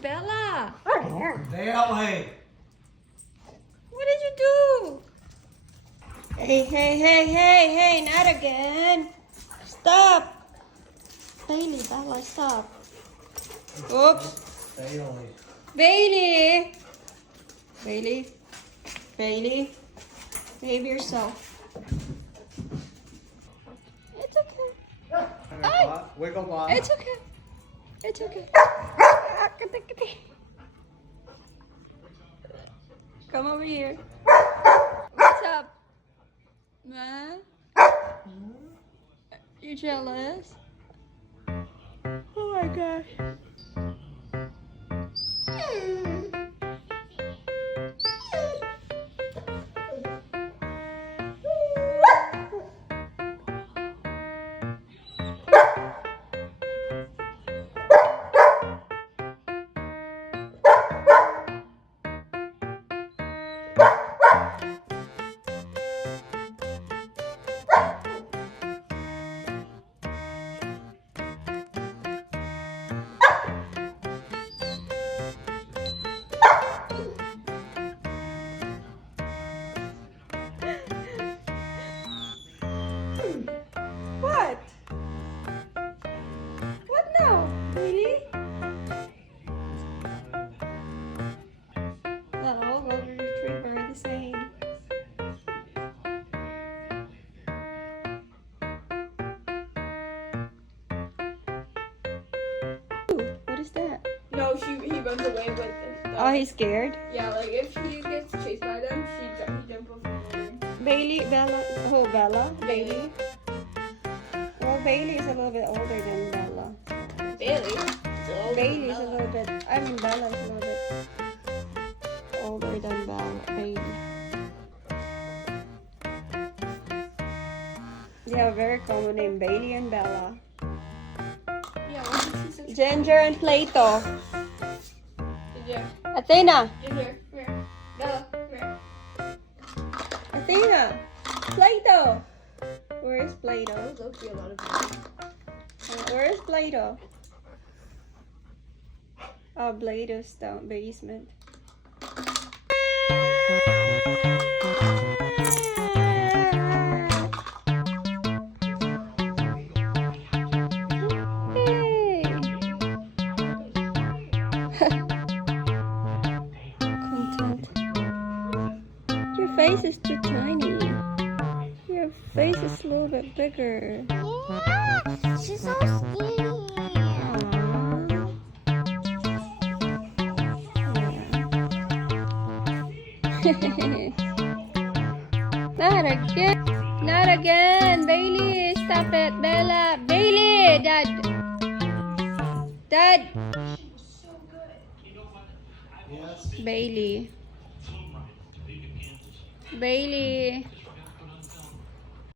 Bella. Bailey. What did you do? Hey, not again. Stop. Bailey, Bella, stop. Oops. Bailey. Bailey. Bailey. Bailey. Behave yourself. It's okay. Ay. Wiggle ball. It's okay. It's okay. Come over here. What's up? Huh? You jealous? Oh my gosh. What? What now? Really? Not all golden retriever are the same. Ooh, what is that? No, he runs away with it. Oh, he's scared. Yeah, like if he gets chased by them, he jumps off the building. Bailey, Bella. Oh, Bella. Bailey. Well, Bailey is a little bit older than Bella. Bailey. Bailey's a little bit. I mean, Bella's a little bit older than Bailey. They have a very common name, Bailey and Bella. Yeah, 1, 2, 3, 6. Ginger and Plato. Ginger. Athena. Ginger. Come here. Bella. Come here. Athena. Plato. Where is Plato? There's actually a lot of people. Where is Plato? Oh, Plato's down basement. Hey. Content. Your face is too tiny. Your face is a little bit bigger. Yeah, she's so skinny. Not again. Not again. Bailey, stop it. Bella. Bailey, Dad. Dad. Yes. Bailey. Bailey.